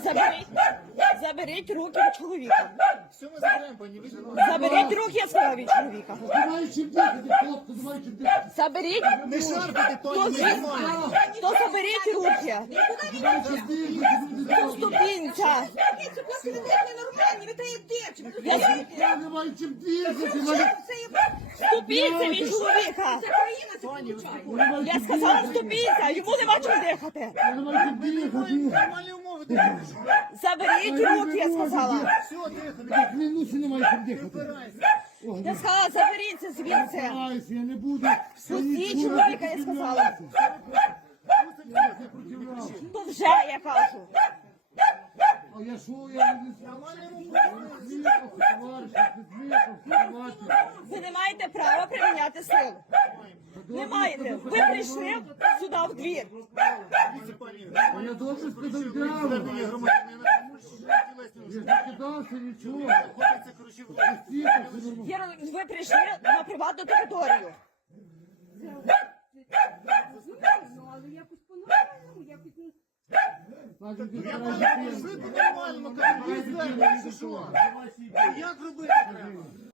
сказала, заберіть, заберіть руки від чоловіка. Все ми забираємо, пані. Ви Заберіть руки, я сказала, від чоловіка. Немає чим дихати, хлопці, немає чим дихати. Заберіть, Не шарпайте, то, не нормально. то заберіть руки. Немає чим дихати, люди добрі. Ступінця. Я- Я не маю чим дихати, Ступінця від чоловіка. немає Я чим сказала дихати. ступінця, йому нема чим дихати. Я не маю чим дихати. Заберіть руки, я сказала. Все, тихо, Я клянуся, не маю дихати. Я сказала, заберіться звідси. Я не буду. Пустіть чоловіка, я сказала. То вже я кажу. А я що, я не з'їхав. Ви не маєте права приміняти силу. Не маєте. Ви прийшли сюди в двір. Я добре сказав, Звернення дякую. громадянина. Я не кидався нічого. Коротше, Ви прийшли на приватну територію. але якось по-нормальному, якось ну, Так, іди, Я старайся, пані, прийшли по-нормальному, кажу, ви звернення, що? Як робити треба?